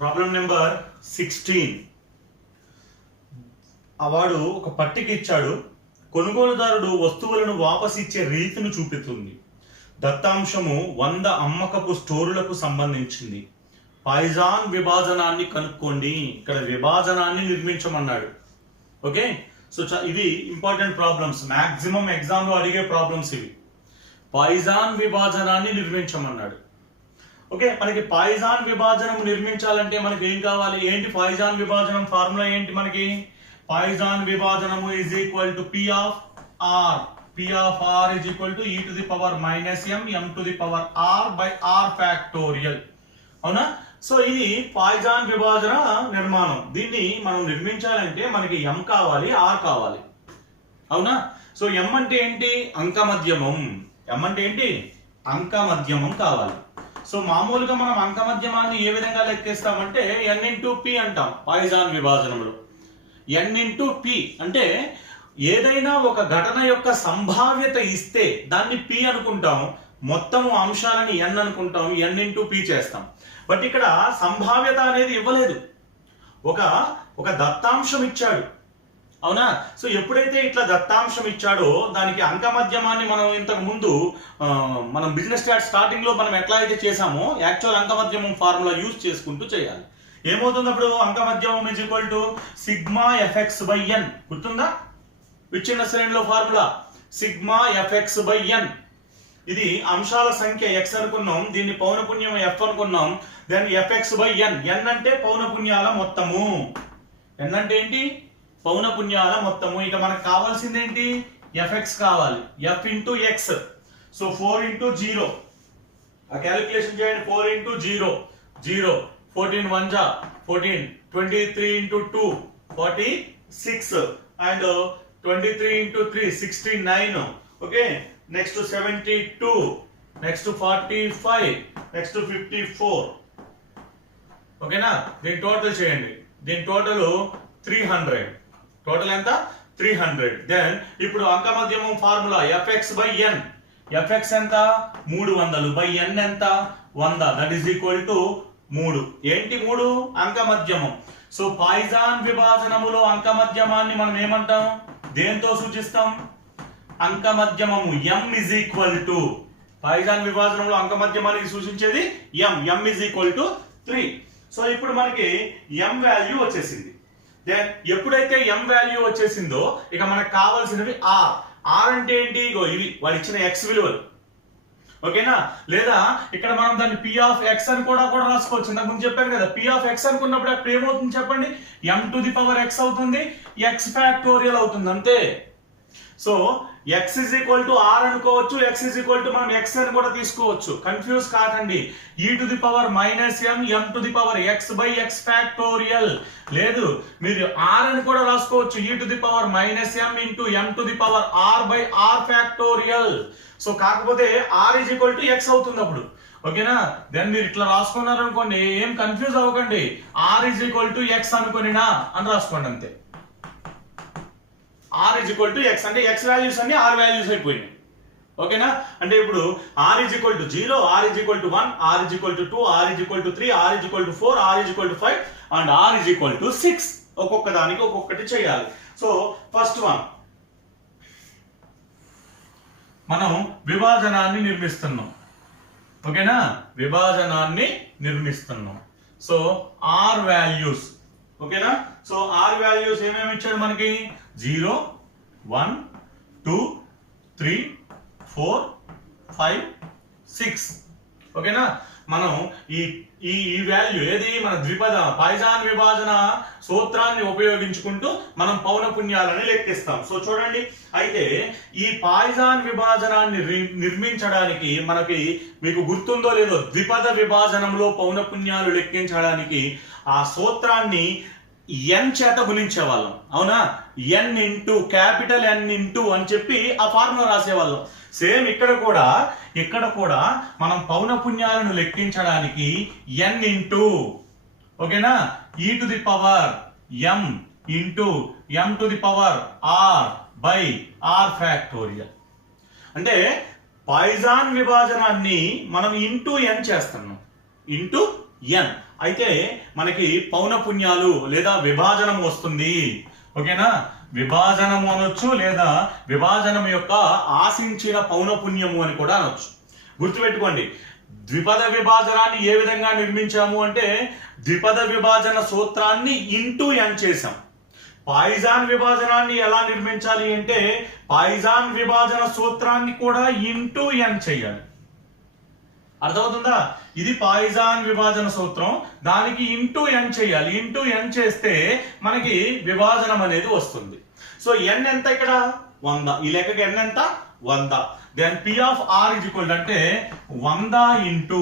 Problem number 16. వాడు ఒక పట్టిక ఇచ్చాడు. కొనుగోలుదారుడు వస్తువులను వాపసు ఇచ్చే రీతిని చూపుతుంది. దత్తాంశము 100 అమ్మకపు స్టోరులకు సంబంధించింది. పాయిజాన్ విభాజనాన్ని కనుక్కోండి. ఇక్కడ విభాజనాన్ని నిర్మించమన్నాడు. ఓకే, సో ఇవి ఇంపార్టెంట్ ప్రాబ్లమ్స్, మాక్సిమం ఎగ్జామ్ లో అడిగే ప్రాబ్లమ్స్ ఇవి. పాయిజాన్ విభాజనాన్ని నిర్మించమన్నాడు. ఓకే, మనకి పాయిజాన్ విభాజనం నిర్మించాలంటే మనకి ఏం కావాలి? ఏంటి పాయిజాన్ విభాజనం ఫార్ములా ఏంటి? మనకి పాయిజాన్ విభాజనము is equal to P of R. P of R is equal to e to the power minus m to the power R by R factorial. అవునా? సో ఇది పాయిజాన్ విభాజన నిర్మాణం. దీన్ని మనం నిర్మించాలంటే మనకి m కావాలి, r కావాలి. అవునా? సో m అంటే ఏంటి? అంకమధ్యమం. m అంటే ఏంటి? అంకమధ్యమం కావాలి. సో మామూలుగా మనం అంకమధ్యమాన్ని ఏ విధంగా లెక్కిస్తామంటే n ఇంటూ p అంటాం పాయిజాన్ విభాజనంలో. n ఇంటూ p అంటే ఏదైనా ఒక ఘటన యొక్క సంభావ్యత ఇస్తే దాన్ని p అనుకుంటాం, మొత్తము అంశాలని n అనుకుంటాం, n ఇంటూ p చేస్తాం. బట్ ఇక్కడ సంభావ్యత అనేది ఇవ్వలేదు, ఒక దత్తాంశం ఇచ్చాడు. అవునా? సో ఎప్పుడైతే ఇట్లా దత్తాంశం ఇచ్చాడో దానికి అంకమధ్యమాన్ని మనం ఇంతకు ముందు మనం బిజినెస్ స్టార్టింగ్ లో మనం ఎట్లా అయితే చేసామో యాక్చువల్ అంకమధ్యమం ఫార్ములా యూజ్ చేసుకుంటూ చేయాలి. ఏమవుతుంది అప్పుడు? అంకమధ్యమం is equal to sigma FX by N. గుర్తుందా? విచ్ఛిన్న శ్రేణిలో formula sigma FX by N. ఇది అంశాల సంఖ్య x అనుకున్నాం, దీన్ని పౌనపున్యం f అనుకున్నాం. Then FX by N. N అంటే పౌనపున్యాల మొత్తము. ఎన్ అంటే ఏంటి? పౌనపున్యాల మొత్తము. ఇక మనకు కావాల్సింది ఏంటి? ఎఫ్ఎక్స్ కావాలి. F into X. So 4 into 0. ఆ క్యాలిక్యులేషన్ చేయండి. 4 ఇంటూ 0 0. 14 1 జా 14. 23 into 2 46. And 23 into 3 69. Okay, next 72, next 45, next 54. ఓకేనా? దీని టోటల్ చేయండి. దీని టోటల్ 300. టోటల్ ఎంత? 300. దెన్ ఇప్పుడు అంకమధ్యమం formula FX by N. FX ఎంత? 300 బై ఎన్ ఎంత? 100. That is equal to 3. ఏంటి 3? అంకమధ్యమం. సో పాయిజాన్ విభాజనములో అంకమధ్యమాన్ని మనం ఏమంటాం? దేంతో సూచిస్తాం? అంకమధ్యమము m ఇజ్ ఈక్వల్ టు, పాయిజాన్ విభాజనంలో అంకమధ్యమానికి సూచించేది m. m is equal to 3. So ఇప్పుడు మనకి m వాల్యూ వచ్చేసింది. దెన్ ఎప్పుడైతే m వాల్యూ వచ్చేసిందో ఇక మనకు కావాల్సినవి r. r అంటే ఏంటి? ఇగో ఇవి వాడు ఇచ్చిన x విలువలు. ఓకేనా? లేదా ఇక్కడ మనం దాన్ని p ఆఫ్ x అని కూడా రాసుకోవచ్చు. ఇంతకు ముందు చెప్పాను కదా, p ఆఫ్ x అనుకున్నప్పుడు అక్కడ ఏమవుతుంది చెప్పండి? m to the power x అవుతుంది, x ఫ్యాక్టోరియల్ అవుతుంది, అంతే. So x is equal to r అనుకోవచ్చు, x ఇజ్ ఈక్వల్ టు మనం x అని కూడా తీసుకోవచ్చు. కన్ఫ్యూజ్ కాకండి. e to the power minus m to the power x by x factorial. లేదు, మీరు r అని కూడా రాసుకోవచ్చు. e to the power minus m into m to the power r by r factorial. So కాకపోతే r is equal to x అవుతుంది అప్పుడు. ఓకేనా? Then మీరు ఇట్లా రాసుకున్నారు అనుకోండి, ఏం కన్ఫ్యూజ్ అవ్వకండి. r is equal to x అనుకోనినా అని రాసుకోండి, అంతే. r is equal to x అంటే x వాల్యూస్ అన్ని r వాల్యూస్ అయిపోయినాయి. ఓకేనా? అంటే ఇప్పుడు r is equal to 0, r is equal to 1, r is equal to 2, r is equal to 3, r is equal to 4, r is equal to 5 and r is equal to 6. ఒక్కొక్క దానికి ఒక్కొక్కటి చేయాలి. So first one మనం విభాజనాన్ని నిర్మిస్తున్నాం. ఓకేనా? విభాజనాన్ని నిర్మిస్తున్నాం. So r values. ఓకేనా? సో r వాల్యూస్ ఏమేమి ఇచ్చాడు మనకి? 0 1 2 3 4 5 6. ఓకేనా? మనం ఈ వాల్యూ ఏది? మన ద్విపద పాయిజాన్ విభాజన సూత్రాన్ని ఉపయోగించుకుంటూ మనం పౌనపున్యాలని లెక్కిస్తాం. సో చూడండి, అయితే ఈ పాయిజాన్ విభాజనాన్ని నిర్మించడానికి మీకు గుర్తుందో లేదో, ద్విపద విభాజనంలో పౌనపున్యాలు లెక్కించడానికి ఆ సూత్రాన్ని n చేత గుణించేవాళ్ళం. అవునా? n into capital N into అని చెప్పి ఆ ఫార్ములా రాసేవాళ్ళం. సేమ్ ఇక్కడ కూడా మనం పౌనపున్యాలను లెక్కించడానికి n ఇంటూ, ఓకేనా, e to the power m into m to the power r by r factorial. అంటే పాయిజాన్ విభాజనాన్ని మనం ఇంటూ n చేస్తున్నాం. ఇంటూ ఎన్. అయితే మనకి పౌనపున్యాలు లేదా విభాజనం వస్తుంది. ఓకేనా, విభాజనము అనొచ్చు లేదా విభాజనం యొక్క ఆశించిన పౌనపున్యము అని కూడా అనొచ్చు. గుర్తుపెట్టుకోండి, ద్విపద విభాజనాన్ని ఏ విధంగా నిర్మించాము అంటే ద్విపద విభాజన సూత్రాన్ని ఇంటూ ఎన్ చేసాం. పాయిజాన్ విభాజనాన్ని ఎలా నిర్మించాలి అంటే పాయిజాన్ విభాజన సూత్రాన్ని కూడా ఇంటూ ఎన్ చేయాలి. అర్థమవుతుందా? ఇది పాయిజాన్ విభాజన సూత్రం, దానికి ఇంటూ ఎన్ చేయాలి. ఇంటూ ఎన్ చేస్తే మనకి విభాజనం అనేది వస్తుంది. సో ఎన్ ఎంత ఇక్కడ 100. ఈ లెక్కకి ఎన్ ఎంత 100. Then P of R is equal అంటే 100 into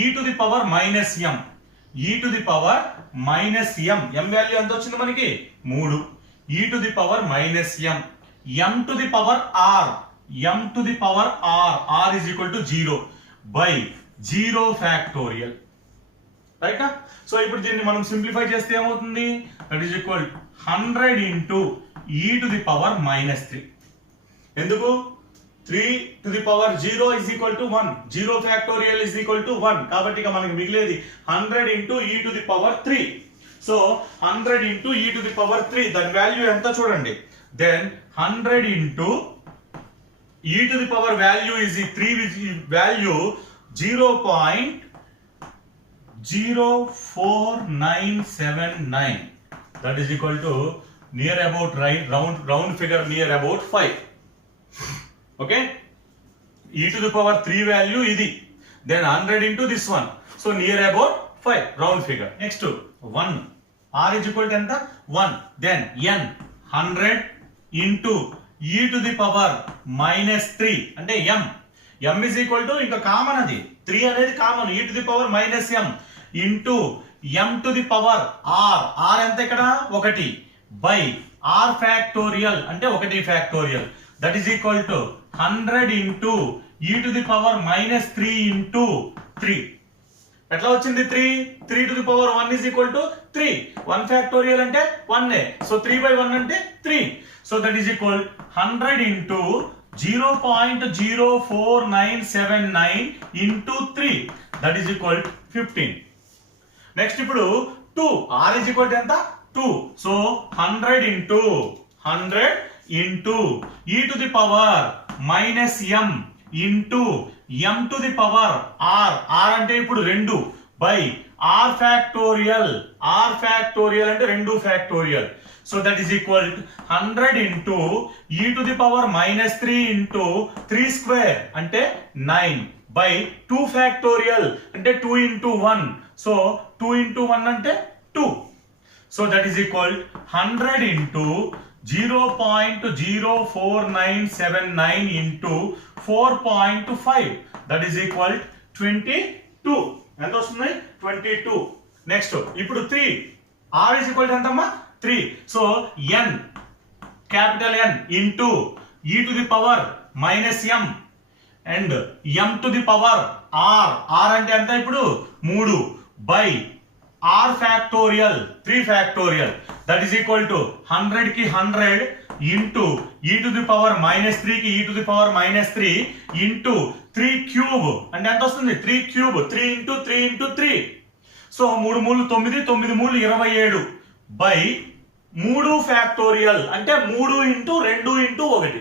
e to the power minus M. e to the power minus M. M value ఎంత వచ్చింది మనకి 3. e to the power minus M. m to the power R. m to the power R. R is equal to 0 by 0 factorial. Right? So ఇప్పుడు దీన్ని మనం simplify చేస్తే ఏమవుతుంది? That is equal 100 into e to the power minus 3. ఎందుకు? 3 to the power 0 is equal to 1. 0 factorial is equal to 1. కాబట్టి ఇక మనకి మిగిలేది 100 into e to the power 3. So 100 into e to the power 3, దాని value ఎంత చూడండి. Then 100 into e to the power value is 3 which value 0.04979. That is equal to near about right round figure near about 5. Okay, e to the power 3 value idi, then 100 into this one, so near about 5 round figure. Next 1, r is equal to enta 1. Then n 100 into e to the power minus 3 అంటే m. m is equal to ఇంకా common, అది 3 అనేది common. e to the power minus m into m to the power r. r ఎంత ఇక్కడ 1 by r factorial అంటే 1 factorial. That is equal to 100 into e to the power minus 3 into 3. ఎట్లా వచ్చింది 3? 3 to the power 1 is equal to 3. 1 factorial అంటే 1. So 3 by 1 అంటే 3. So that is equal 100 into 0.04979 into 3. That is equal 15. Next ఇప్పుడు 2. R is equal to ఎంత 2. So 100 into 100 into e to the power minus m into m to the power r. r అంటే ఇప్పుడు 2 by r factorial. r factorial అంటే 2 factorial. So that is equal to 100 into e to the power minus 3 into 3 square అంటే 9 by 2 factorial అంటే 2 into 1. So 2 into 1 అంటే 2. So that is equal to 100 into 0.04979 into 4.5. That is equal to 22. ఎంత వస్తుంది? 22. Next ఇప్పుడు 3. r is equal to ఎంతమ్మా 3. So n capital N into e to the power minus m and m to the power r. r అంటే ఎంత ఇప్పుడు 3 by r factorial 3 factorial. That is equal to 100 కి 100 into e to the power minus 3 కి e to the power minus 3 into 3 cube అంటే ఎంత వస్తుంది? 3 cube. 3 into 3 into 3. So 3 మూలు 9, 9 మూలు 27 by 3 factorial అంటే 3 into 2 into 1.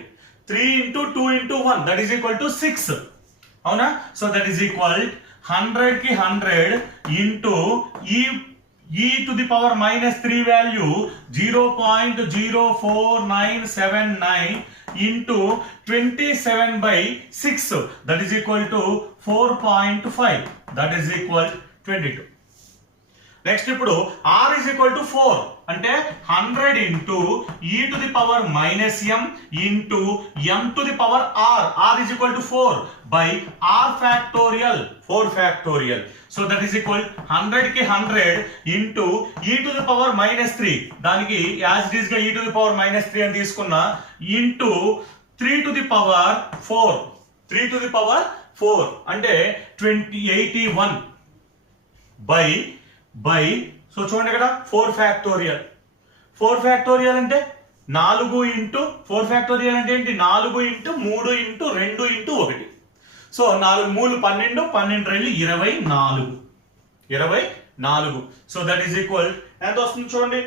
3 into 2 into 1 that is equal to 6. అవునా? So that is equal 100 కి 100 into e to the power minus 3 value 0.04979 into 27 by 6 that is equal to 4.5. That is equal 22. Next ఇప్పుడు r is equal to 4 అంటే 100 into e to the power minus m into m to the power r. r is equal to 4 by r factorial 4 factorial. So that is equal 100 కి 100 into e to the power minus 3. దానికి as it is గా e to the power minus 3 అని తీసుకున్నా into 3 to the power 4. 3 to the power 4 అంటే 81 by so చూడండి ఇక్కడ 4 factorial. 4 factorial అంటే 4 into 4 factorial అంటే ఏంటి? 4 into 3 into 2 into 1. So 4 మూలు 12, 12 2 24. 24. So that is equal ఎంత వస్తుంది చూడండి,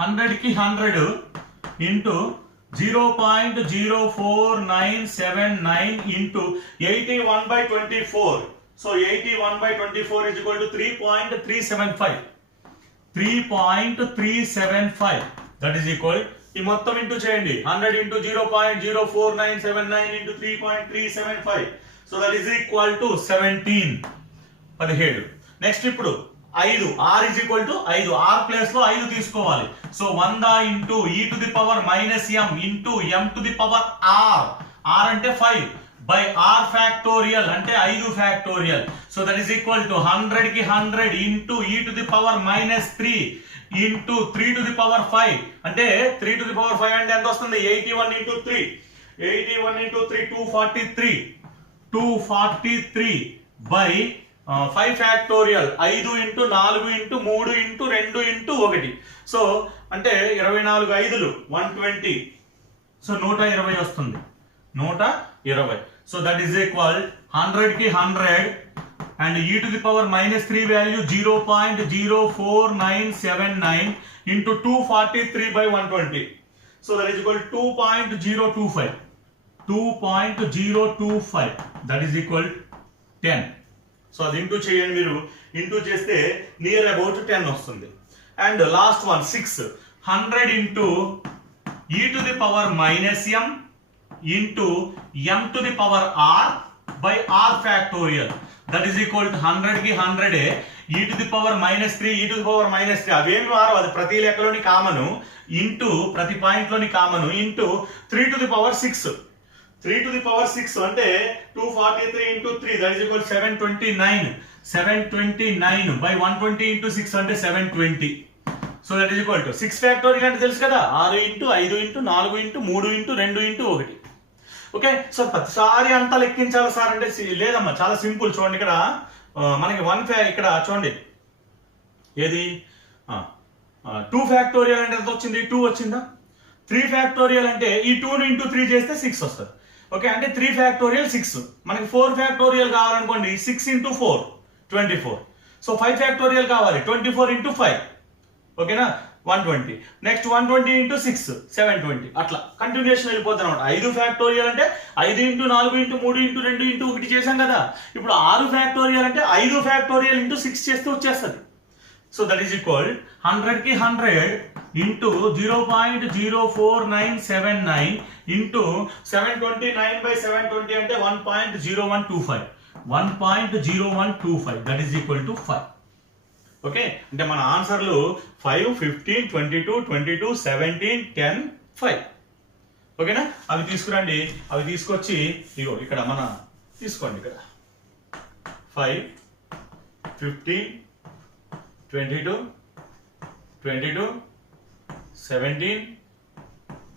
100కి 100 into 0.04979 into 81/24. So 81/24 is equal to 3.375. 3.375 that is equal, ఈ మొత్తం ఇంటూ చేయండి, 100 into 0.04979 into 3.375. So that is equal to 17. Next ఇప్పుడు 5, r is equal to 5, r place లో 5 తీసుకోవాలి. So 100 into e to the power minus m into m to the power r, r అంటే 5 by r factorial అంటే 5 factorial. So that is equal to 100కి 100 into e to the power minus 3 into 3 to the power 5 అంటే 3 to the power 5 అంటే ఎంత వస్తుంది, 81 into 3, 81 into 3 243 by 5 factorial, 5 into 4 into 3 into 2 into 1. So అంటే 24 5లు 120. So 120 వస్తుంది, 120. So that is equal 100కి 100 and e to the power minus 3 value 0.04979 into 243 by 120. So that is equal to 2.025. 2.025 that is equal 10. So అది into చేయండి, మీరు into చేస్తే near about 10 వస్తుంది. And last one 6, 100 into e to the power minus m into m to the power r by r factorial. That is equal to 100కి 100 e to the power minus 3 e to the power minus 3 అవేమి మారవు, అది ప్రతి లెక్కలోని common into ప్రతి point లోని common into 3 to the power 6. 3 to the power 6 అంటే 243 into 3 that is equal to 729. 729 by 120 into 6 అంటే 720. So that is equal to 6 factorial అంటే తెలుసు కదా, 6 into 5 into 4 into 3 into 2 into 1. Okay, so ప్రతిసారి అంతా లెక్కించాలి సార్ అంటే లేదమ్మా, చాలా సింపుల్. చూడండి ఇక్కడ మనకి ఇక్కడ చూడండి ఏది 2 ఫ్యాక్టోరియల్ అంటే ఎంత వచ్చింది, 2 వచ్చిందా. 3 ఫ్యాక్టోరియల్ అంటే ఈ 2 into 3 చేస్తే 6 వస్తుంది. ఓకే, అంటే 3 ఫ్యాక్టోరియల్ 6. మనకి 4 ఫ్యాక్టోరియల్ కావాలనుకోండి, 6 into 4 24. సో 5 ఫ్యాక్టోరియల్ కావాలి, 24 into 5. ఓకేనా, 120. Next 120 into 6 720. అట్లా కంటిన్యూషన్ వెళ్ళిపోతుంది అనమాట. 5 ఫ్యాక్టోరియల్ అంటే 5 into 4 into 3 into 2 into 1 చేసాం కదా. ఇప్పుడు 6 ఫ్యాక్టోరియల్ అంటే 5 ఫ్యాక్టోరియల్ into 6 చేస్తే వచ్చేస్తుంది. సో దట్ ఈస్ ఈక్వల్ 100కి 100 into 0.04979 into 729 by 720 అంటే 1.0125. 1.0125 that is equal to 5. Okay, అంటే మన ఆన్సర్లు 5, 15, 22, 22, 17, 10, 5. ఓకేనా, అవి తీసుకురండి. అవి తీసుకొచ్చి ఇగో ఇక్కడ మన తీసుకోండి, ఇక్కడ 5, 15, 22, 22, 17,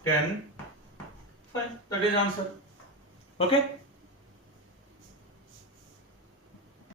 10, 5. That is answer. Okay.